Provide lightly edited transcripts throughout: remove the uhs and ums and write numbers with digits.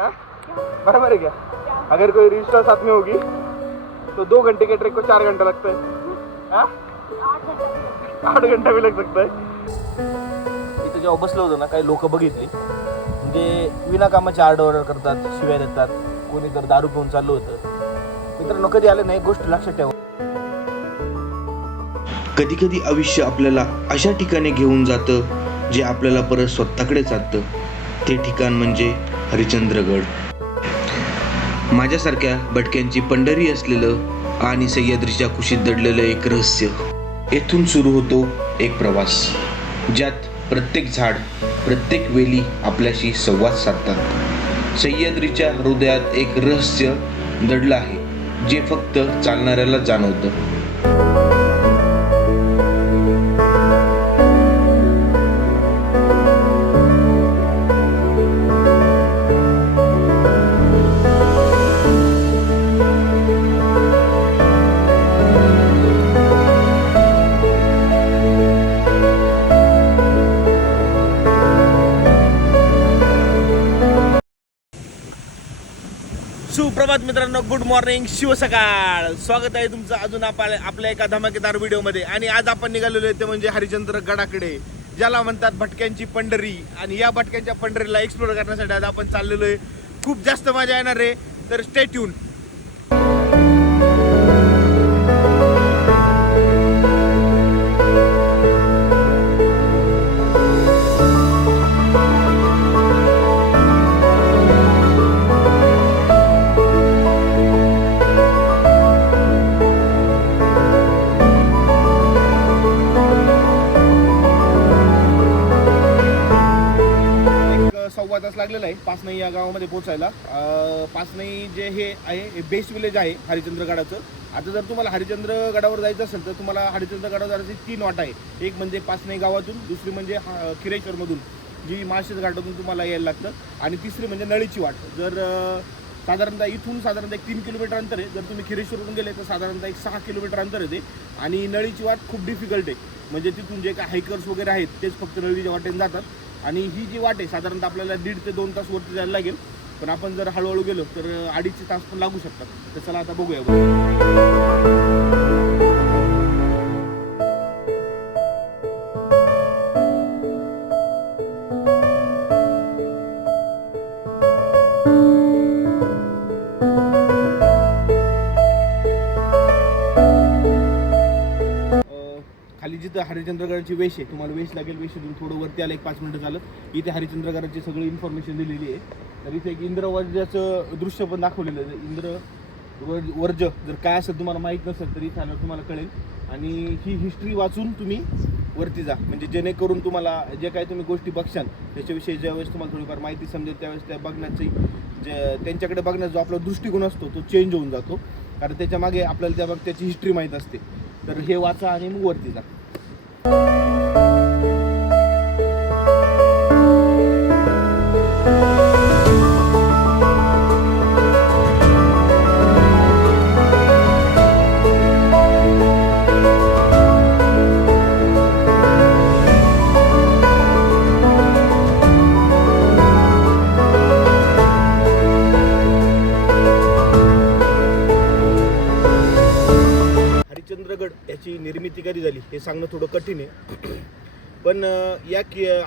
हाँ? बराबर है क्या? अगर कोई रिश्ता साथ में होगी तो 2 घंटे के ट्रेक को 4 घंटा लगता है, हाँ? 8 घंटा भी लग सकता है. इथं जेव्हा बसलो होतो ना, काही लोक बघितली म्हणजे विनाकामाची आरडाओरड करतात, शिव्या देतात, कोणी तर दारू पिऊन चाललं होतं. मित्रांनो, कधी आलं नाही गोष्ट लक्षात ठेवा. कधी कधी आयुष्य आपल्याला अशा ठिकाणी घेऊन जातं जे आपल्याला परत स्वतःकडे जातं. ते ठिकाण म्हणजे हरिश्चंद्रगड. माझ्यासारख्या भटक्यांची पंढरी असलेलं आणि सह्याद्रीच्या कुशीत दडलेलं एक रहस्य. येथून सुरू होतो एक प्रवास ज्यात प्रत्येक झाड, प्रत्येक वेली आपल्याशी संवाद साधतात. सह्याद्रीच्या हृदयात एक रहस्य दडलं आहे जे फक्त चालणाऱ्याला जाणवतं. सुप्रभात मित्रांनो, गुड मॉर्निंग, शिव सकाळ. स्वागत आहे तुमचं अजून आपल्या एका धमाकेदार व्हिडिओमध्ये. आणि आज आपण निघालेलो आहे ते म्हणजे हरिश्चंद्रगडाकडे, ज्याला म्हणतात भटक्यांची पंढरी. आणि या भटक्यांच्या पंढरीला एक्सप्लोर करण्यासाठी आज आपण चाललेलो आहे. खूप जास्त मजा येणार आहे, तर स्टे ट्यून. तास लागलेला आहे पाचनई या गावामध्ये पोहोचायला. पाचनई जे हे आहे हे बेस्ट विलेज आहे हरिश्चंद्रगडाचं. आता जर तुम्हाला हरिश्चंद्रगडावर जायचं असेल तर तुम्हाला हरिश्चंद्रगडावर जायची 3 वाटा आहे. एक म्हणजे पाचनई गावातून, दुसरी म्हणजे खिरेश्वरमधून जी माळशेज घाटातून तुम्हाला यायला लागतं, आणि तिसरी म्हणजे नळीची वाट. जर साधारणतः इथून साधारणतः 1 किलोमीटर अंतर आहे. जर तुम्ही खिरेश्वरवरून गेले तर साधारणतः 6 किलोमीटर अंतर आहे ते. आणि नळीची वाट खूप डिफिकल्ट आहे, म्हणजे तिथून जे काय हायकर्स वगैरे आहेत तेच फक्त नळीच्या वाटेने जातात. आणि ही जी वाट आहे साधारणतः आपल्याला 1.5 ते 2 तास वरती जायला लागेल. पण आपण जर हळूहळू गेलो तर 2.5 तास पण लागू शकतात. तर चला आता बघूया. खाली जिथं हरिश्चंद्रगडाची वेश आहे, तुम्हाला वेश लागेल. वेशीतून थोडं वरती आलं, 1-5 मिनिटं झालं, इथे हरिश्चंद्रगडाची सगळी इन्फॉर्मेशन दिलेली आहे. तर इथे एक इंद्रवर्जाचं दृश्य पण दाखवलेलं आहे. इंद्रवर्ज जर काय असेल तुम्हाला माहीत नसेल तर इथे आल्यावर तुम्हाला कळेल. आणि ही हिस्ट्री वाचून तुम्ही वरती जा, म्हणजे जेणेकरून तुम्हाला जे काही तुम्ही गोष्टी बघशाल त्याच्याविषयी ज्यावेळेस तुम्हाला थोडीफार माहिती समजेल त्यावेळेस त्या बघण्याची त्यांच्याकडे बघण्याचा जो आपला दृष्टिकोन असतो तो चेंज होऊन जातो. कारण त्याच्या मागे आपल्याला त्याची हिस्ट्री माहीत असते. तर हे वाचा आणि मग वरती जा. हरिश्चंद्रगड याची निर्मिती कधी झाली हे सांगणं थोडं कठीण आहे. पण या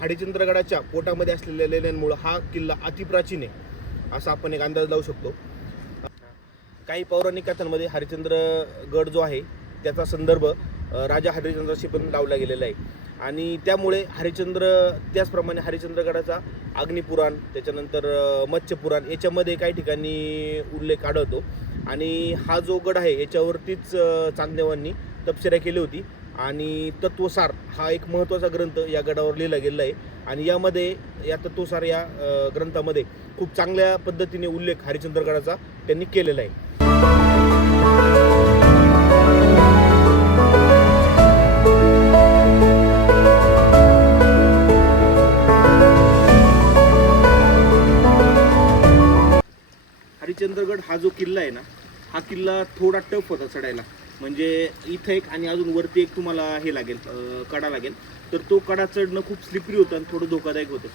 हरिश्चंद्रगडाच्या पोटामध्ये असलेल्या लेण्यांमुळं हा किल्ला अतिप्राचीन आहे असा आपण एक अंदाज लावू शकतो. काही पौराणिक कथांमध्ये हरिश्चंद्रगड जो आहे त्याचा संदर्भ राजा हरिश्चंद्राशी पण लावला गेलेला आहे. आणि त्यामुळे त्याचप्रमाणे हरिश्चंद्रगडाचा अग्निपुराण, त्याच्यानंतर मत्स्यपुराण याच्यामध्ये काही ठिकाणी उल्लेख आढळतो. आणि हा जो गड आहे याच्यावरतीच चांददेवांनी तपश्चर्या केली होती. आणि तत्वसार हा एक महत्त्वाचा ग्रंथ या गडावर लिहिला गेलेला आहे. आणि या तत्वसार या ग्रंथामध्ये खूप चांगल्या पद्धतीने उल्लेख हरिश्चंद्रगडाचा त्यांनी केलेला आहे. हरिश्चंद्रगड हा जो किल्ला आहे ना, हा किल्ला थोडा टफ होता चढायला. म्हणजे इथं एक आणि अजून वरती एक तुम्हाला हे लागेल, कडा लागेल. तर तो कडा चढणं खूप स्लिपरी होतं आणि थोडं धोकादायक होतं.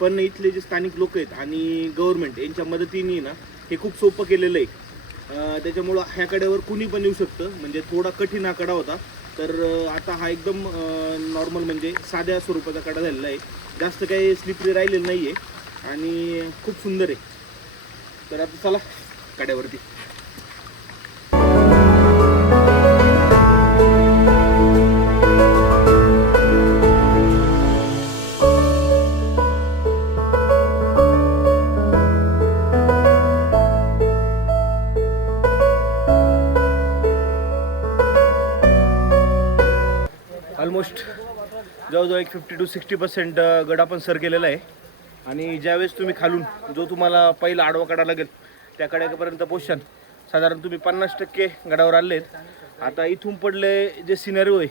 पण इथले जे स्थानिक लोक आहेत आणि गव्हर्नमेंट यांच्या मदतीने ना हे खूप सोपं केलेलं आहे. त्याच्यामुळं ह्या कड्यावर कुणी पण येऊ शकतं. म्हणजे थोडा कठीण हा कडा होता, तर आता हा एकदम नॉर्मल म्हणजे साध्या स्वरूपाचा कडा झालेला आहे. जास्त काही स्लिपरी राहिलेलं नाही आहे आणि खूप सुंदर आहे. तर आता चला कड्यावरती. ऑलमोस्ट जवळजवळ एक 50 to 60% गड आपण सर केलेला आहे. आणि ज्यावेळेस तुम्ही खालून जो तुम्हाला पहिला आडवा कडा लागेल त्या कड्यापर्यंत पोहोचाल, साधारण तुम्ही 50% गडावर आले आहेत. आता इथून पडले जे सिनेरिओ आहे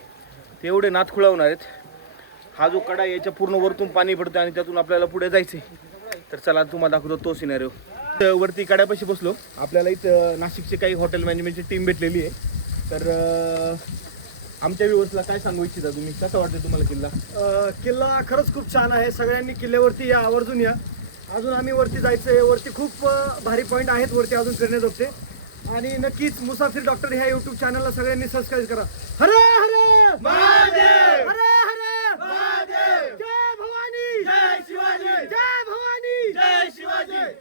ते एवढे नाथखुळा होणार आहेत. हा जो कडा याच्या पूर्ण वरतून पाणी पडतं आणि त्यातून आपल्याला पुढे जायचं आहे. तर चला तुम्हाला दाखवतो तो सिनेरिओ. वरती कड्यापाशी बसलो. आपल्याला इथं नाशिकचे काही हॉटेल मॅनेजमेंटची टीम भेटलेली आहे. तर आमच्या व्ह्यूअर्सला काय सांगू इच्छिता तुम्ही? कसं वाटतं तुम्हाला किल्ला? किल्ला खरंच खूप छान आहे. सगळ्यांनी किल्ल्यावरती या, आवर्जून या. अजून आम्ही वरती जायचं आहे. वरती खूप भारी पॉईंट आहेत वरती अजून करण्याजोगते. आणि नक्कीच मुसाफिर डॉक्टर ह्या यूट्यूब चॅनलला सगळ्यांनी सबस्क्राईब करा. हरे हरे महादेव, हरे हरे महादेव, जय भवानी, जय शिवाजी, जय भवानी, जय शिवाजी.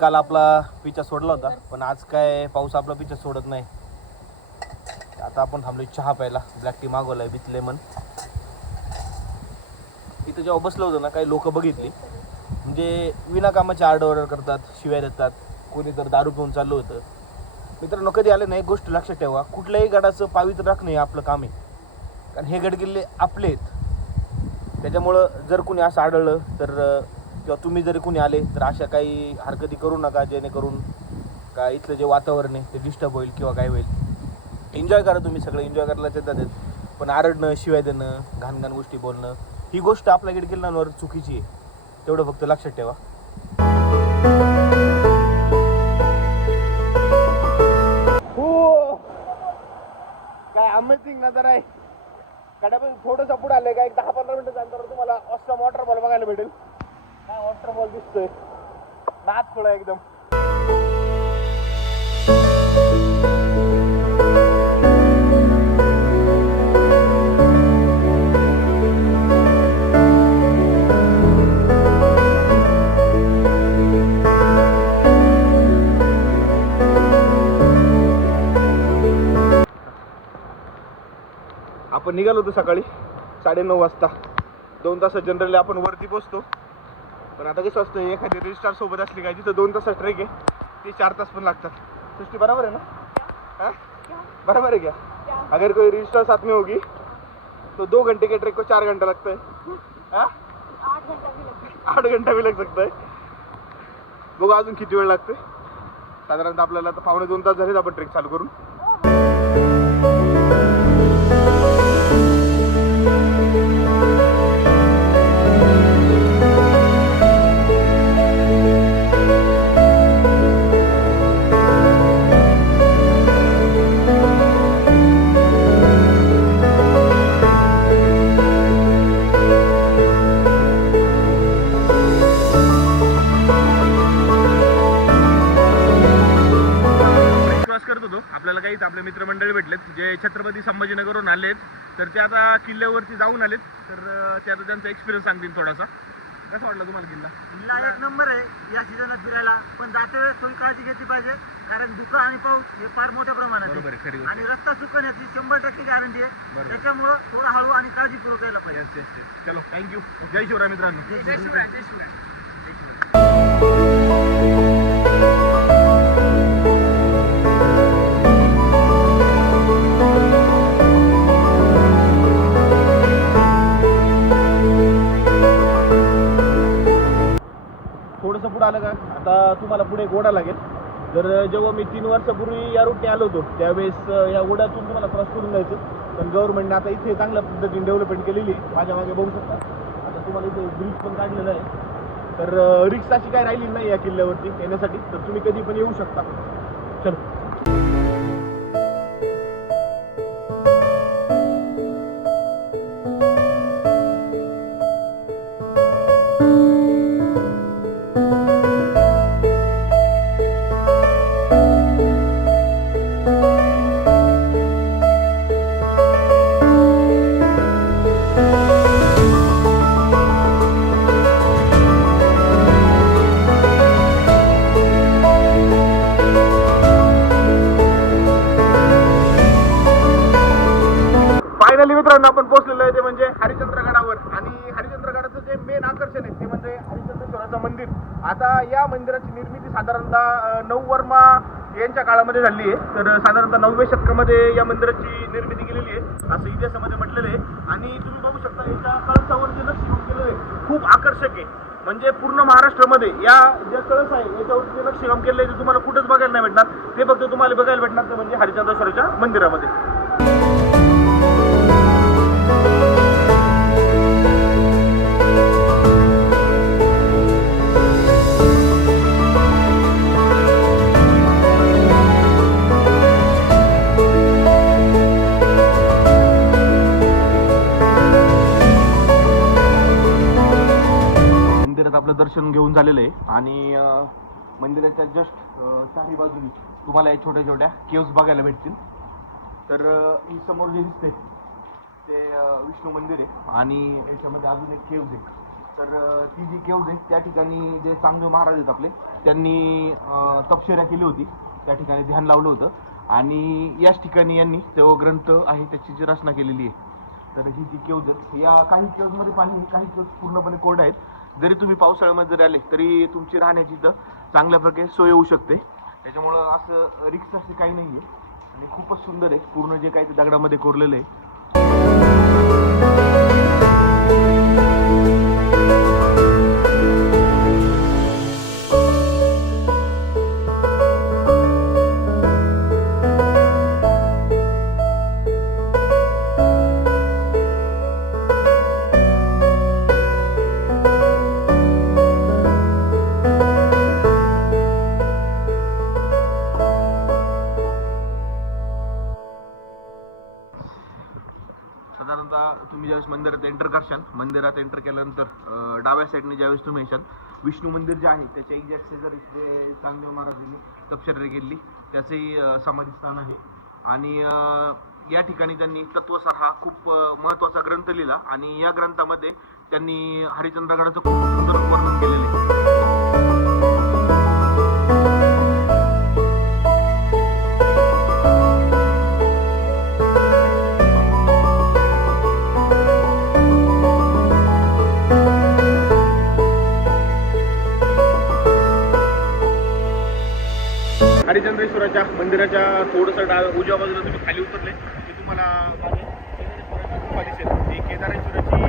काल आपला पिच्छा सोडला होता, पण आज काय पाऊस आपला पिच्छा सोडत नाही. आता आपण थांबलो चहा प्यायला. ब्लॅक टी मागवलाय विथ लेमन. इथं जेव्हा बसलो होतो ना, काही लोक बघितली म्हणजे विनाकामाचे ऑर्डर करतात, शिव्या देतात. कोणी तर दारू पिऊन चाललं होतं. मित्रांनो, कधी आले नाही, एक गोष्ट लक्षात ठेवा, कुठल्याही गडाचं पावित्र्य राखणं हे आपलं काम आहे. कारण हे गडकिल्ले आपले आहेत. त्याच्यामुळं जर कोणी असं आढळलं तर किंवा तुम्ही जरी कोणी आले तर अशा काही हरकती करू नका, जेणेकरून का इथलं जे वातावरण आहे ते डिस्टर्ब होईल किंवा काय होईल. एन्जॉय करा, तुम्ही सगळं एन्जॉय करायला येतात. पण आरडणं, शिवाय देणं, घाण गोष्टी बोलणं ही गोष्ट आपल्या गडकिल्ल्यांवर चुकीची आहे. तेवढं फक्त लक्षात ठेवा. काय अमेझिंग नजारा आहे. कड्यापासून थोडंसं पुढे आलंय का, एक 10-15 मिनिटाच्या अंतरावर तुम्हाला ऑस्ट्रम वॉटरफॉल बघायला भेटेल. काय वॉटरफॉल दिसतोय, नाथखुळा एकदम. आपण निघालो होतो सकाळी 9:30 वाजता. 2 तासात जनरली आपण वरती पोहोचतो. पण आता कसं असतं, एखादी रजिस्टार सोबत असली काय, जिथं 2 तासात ट्रेक आहे ते 4 तास पण लागतात. सृष्टी बराबर है ना? हाँ बराबर है क्या? अगर कोई रजिस्टार साथ में होगी तो 2 घंटे के ट्रेक को 4 घंटा लगता है. हाँ 8 घंटा भी लग सकता है. बघू अजून किती वेळ लागते. साधारणतः आपल्याला आता 1.5-2 तास झालेत आपण ट्रेक चालू करून. आपल्याला काहीच आपले मित्रमंडळी भेटलेत जे छत्रपती संभाजीनगरवरून आलेत. तर ते आता किल्ल्यावरती जाऊन आलेत. तर ते आता त्यांचा एक्सपिरियन्स सांगतील थोडासा. कसा वाटला तुम्हाला किल्ला? किल्ला एक नंबर आहे या सीझनात फिरायला. पण जाते वेळेस थोडी काळजी घेतली पाहिजे, कारण धुकं आणि पाऊस हे फार मोठ्या प्रमाणात बरोबर आहे, खरी आहे. गोष्ट आणि रस्ता चुकण्याची 100% गॅरंटी आहे. त्याच्यामुळं थोडं हळू आणि काळजीपूर्वक यायला पाहिजे. चलो थँक्यू. जय शिवराय मित्रांनो. जय शिवराय, जय शिवराय. आलं का आता तुम्हाला पुढे एक ओढा लागेल. तर जेव्हा मी 3 वर्षापूर्वी या रूटने आलो होतो त्यावेळेस या ओढ्यातून तुम्हाला क्रॉस करून जायचं, पण गव्हर्नमेंटने आता इथे चांगल्या पद्धतीने डेव्हलपमेंट केलेली आहे. माझ्या मागे बघू शकता आता तुम्हाला इथे ब्रिज पण काढलेलं आहे. तर रिक्स अशी काय राहिली नाही या किल्ल्यावरती येण्यासाठी, तर तुम्ही कधी पण येऊ शकता. चलो. फायनली मित्रांनो आपण पोहोचलेलो आहे ते म्हणजे हरिश्चंद्रगडावर. आणि हरिश्चंद्रगडाचं जे मेन आकर्षण आहे ते म्हणजे हरिश्चंद्रेश्वराचं मंदिर. आता या मंदिराची निर्मिती साधारणतः 9 वर्मा यांच्या काळामध्ये झाली आहे. तर साधारणतः 9व्या शतकामध्ये या मंदिराची निर्मिती केलेली आहे असं इतिहासामध्ये म्हटलेलं आहे. आणि तुम्ही बघू शकता याच्या कळसावर जे नक्षीकाम केलेलं आहे खूप आकर्षक आहे. म्हणजे पूर्ण महाराष्ट्रामध्ये या ज्या कळस आहे याच्यावरती जे नक्षीकाम केलेलं आहे ते तुम्हाला कुठंच बघायला नाही भेटणार. ते फक्त तुम्हाला बघायला भेटणार ते म्हणजे हरिश्चंद्रेश्वराच्या मंदिरामध्ये. आपलं दर्शन घेऊन झालेलं आहे आणि मंदिराच्या जस्ट चारी बाजूनी तुम्हाला या छोट्या छोट्या केव्स बघायला भेटतील. तर ही समोर जे दिसते ते विष्णू मंदिर आहे आणि याच्यामध्ये अजून एक केव्ज आहे. तर ती जी केव्ज आहे त्या ठिकाणी जे चांगदेव महाराज आहेत आपले त्यांनी तपश्चर्या केली होती, त्या ठिकाणी ध्यान लावलं होतं आणि याच ठिकाणी यांनी तो ग्रंथ आहे त्याची जी रचना केलेली आहे. तर ही जी केव्ज आहे या काही केव्जमध्ये पाणी, काही केव्ज पूर्णपणे कोरडे आहेत. जरी तुम्ही पावसाळ्यामध्ये जरी आले तरी तुमची राहण्याची इथं चांगल्या प्रकारे सोय होऊ शकते. त्याच्यामुळं असं रिक्स असे काही नाही आहे आणि खूपच सुंदर आहे पूर्ण जे काही ते दगडामध्ये कोरलेलं आहे. साधारणतः तुम्ही ज्यावेळेस मंदिरात एंटर करशाल, मंदिरात एंटर केल्यानंतर डाव्या साईडने ज्यावेळेस तुम्ही येशाल विष्णू मंदिर जे आहे त्याच्या एक्झॅक्ट शेजारी जे चांगदेव महाराजांनी तपश्चर्या केली त्याचंही समाधी स्थान आहे. आणि या ठिकाणी त्यांनी तत्वसार हा खूप महत्त्वाचा ग्रंथ लिहिला आणि या ग्रंथामध्ये त्यांनी हरिश्चंद्रगडाचं खूप सुंदर वर्णन केलेलं आहे. हरिश्चंद्रेश्वराच्या मंदिराच्या थोडंसं उजव्या बाजूला तुम्ही खाली उतरले की तुम्हाला गुफा दिसेल. ही केदारेश्वराची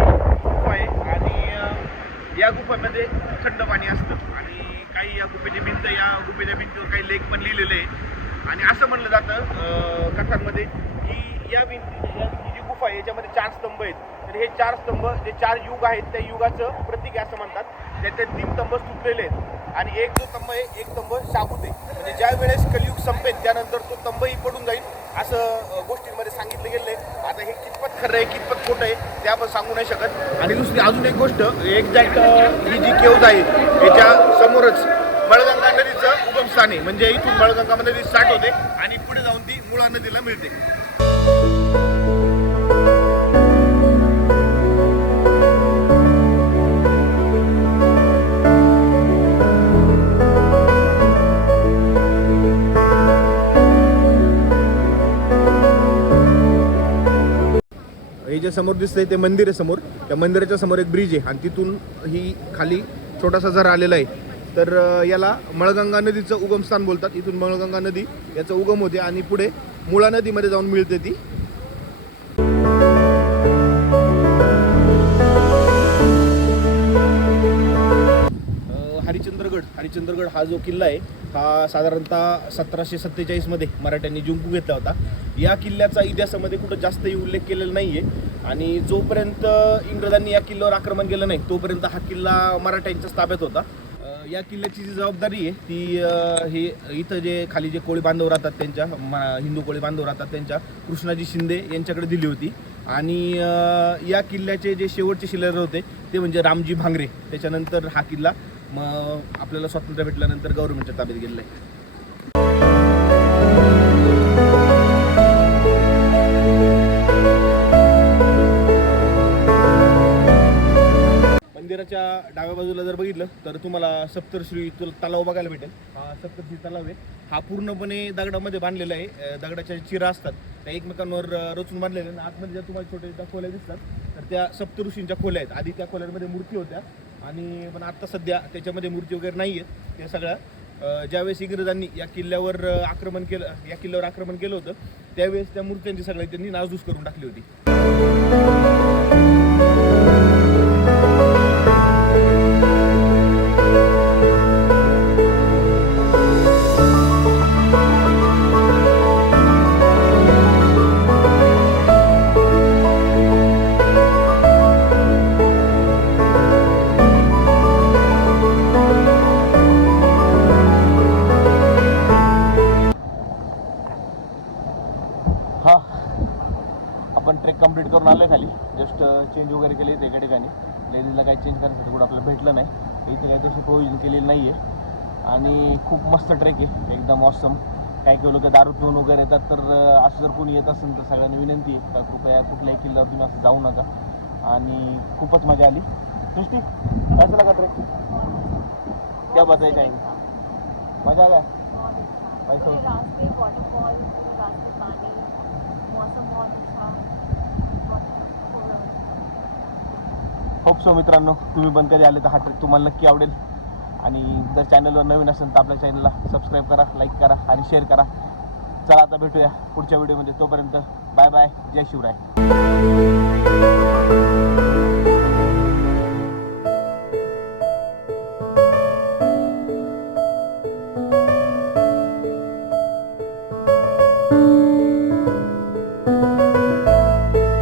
गुफा आहे आणि या गुफामध्ये थंड पाणी असतं आणि काही या गुफेची भिंत, या गुफेच्या भिंतीवर काही लेख पण लिहिलेले आहे. आणि असं म्हणलं जातं कथांमध्ये की या भिंती ही जी गुफा आहे याच्यामध्ये 4 स्तंभ आहेत. तर हे 4 स्तंभ जे 4 युग आहेत त्या युगाचं प्रतीक आहे असं म्हणतात. त्याचे 3 स्तंभ तुटलेले आहेत आणि एक जो स्तंभ आहे एक स्तंभ शाबूत आहे. म्हणजे ज्या वेळेस कलियुग संपेल त्यानंतर तो स्तंभही पडून जाईल असं गोष्टींमध्ये सांगितलं गेलं आहे. आता हे कितपत खरं आहे कितपत खोटं आहे ते आपण सांगू नाही शकत. आणि दुसरी अजून एक गोष्ट, एक्झॅक्ट ही जी केव्ज आहे याच्या समोरच मळगंगा नदीचं उगमस्थान आहे. म्हणजे इथून मळगंगा नदी स्टार्ट होते आणि पुढे जाऊन ती मुळा नदीला मिळते. हे जे समोर दिसतंय ते मंदिर आहे समोर. त्या मंदिराच्या समोर एक ब्रिज आहे आणि तिथून ही खाली छोटासा झरा आलेला आहे. तर याला मळगंगा नदीचं उगमस्थान बोलतात. इथून मळगंगा नदी याचा उगम होते आणि पुढे मुळा नदीमध्ये जाऊन मिळते ती. हरिश्चंद्रगड हरिश्चंद्रगड हा जो किल्ला आहे हा साधारणतः 1747मध्ये मराठ्यांनी जिंकून घेतला होता. या किल्ल्याचा इतिहासामध्ये कुठं जास्तही उल्लेख केलेला नाही आहे आणि जोपर्यंत इंग्रजांनी या किल्ल्यावर आक्रमण केलं नाही तोपर्यंत हा किल्ला मराठ्यांच्याच ताब्यात होता. या किल्ल्याची जी जबाबदारी आहे ती हे इथं जे खाली जे कोळी बांधव राहतात त्यांच्या हिंदू कोळी बांधव राहतात त्यांच्या कृष्णाजी शिंदे यांच्याकडे दिली होती आणि या किल्ल्याचे जे शेवटचे शिलेदार होते ते म्हणजे रामजी भांगरे. त्याच्यानंतर हा किल्ला मग आपल्याला स्वातंत्र्य भेटल्यानंतर गव्हर्नमेंटच्या ताब्यात गेलेला आहे. मंदिराच्या डाव्या बाजूला जर बघितलं तर तुम्हाला सप्तर्षी तलाव बघायला भेटेल. हा सप्तर्षी तलाव आहे. हा पूर्णपणे दगडामध्ये बांधलेला आहे. दगडाच्या चिरा असतात त्या एकमेकांवर रचून बांधलेल्या आणि आतमध्ये ज्या तुम्हाला छोट्या खोल्या दिसतात तर त्या सप्तऋषींच्या खोल्या आहेत. आधी त्या खोल्यांमध्ये मूर्ती होत्या आणि पण आत्ता सध्या त्याच्यामध्ये मूर्ती वगैरे नाही आहेत. त्या सगळ्या ज्यावेळेस इंग्रजांनी या किल्ल्यावर आक्रमण केलं होतं त्यावेळेस त्या मूर्त्यांची सगळ्या त्यांनी नासधूस करून टाकली होती. आपण ट्रेक कंप्लीट करून आलो आहे खाली. जस्ट चेंज वगैरे केले एका ठिकाणी. लेडीजला काही चेंज करण्यासाठी कुठं आपल्याला भेटलं नाही. इथे काही तशी प्रोव्हिजन केलेली नाही आहे आणि खूप मस्त ट्रेक आहे एकदम ऑसम. काही लोक दारू पिऊन वगैरे येतात तर असं जर कोणी येत असेल तर सगळ्यांना विनंती आहे का कृपया कुठल्याही किल्ल्यावर तुम्ही असं जाऊ नका. आणि खूपच मजा आली. सृष्टी काय झाला का ट्रेक क्या बतायचं आहे मजा आला रास्ते वाटरफॉल रास्ते पानी मौसम बहुत अच्छा. होप सो मित्रांनो तुम्ही पण कधी आले तर हा ट्रेक तुम्हाला नक्की आवडेल. आणि जर चॅनलवर नवीन असेल तर आपल्या चॅनलला सबस्क्राईब करा, लाईक करा आणि शेअर करा. चला आता भेटूया पुढच्या व्हिडिओमध्ये. तोपर्यंत बाय बाय. जय शिवराय.